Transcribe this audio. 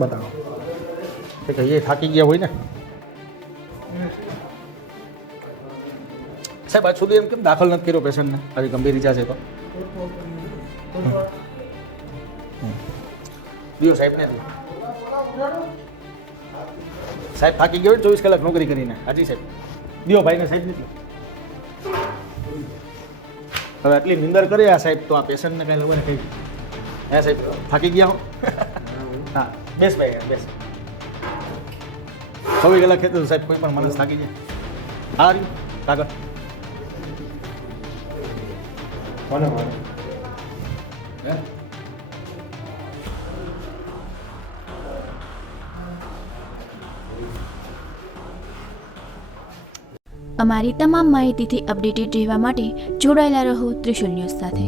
બતાવો કે એ થાકી ગયા હોય ને સાહેબ આજ સુધી એમ કેમ દાખલ નથી કર્યો પેશન્ટને આવી ગંભીર ઈજા છે તો દિયો સાહેબને સાહેબ થાકી ગયો 24 કલાક નોકરી કરીને હાજી સાહેબ દિયો ભાઈને સાહેબ નથી હવે આટલી નિંદર કરે આ સાહેબ તો આ પેશન્ટને કાંઈ લવને કહી હે સાહેબ થાકી ગયા હો હા બેસ ભાઈ બેસ 24 કલાક ખેતો સાહેબ કોઈ પણ માણસ થાકી જાય હા રહ્યું કાગળ કોને હે અમારી તમામ માહિતીથી અપડેટેડ રહેવા માટે જોડાયેલા રહો ત્રિશુલ ન્યૂઝ સાથે।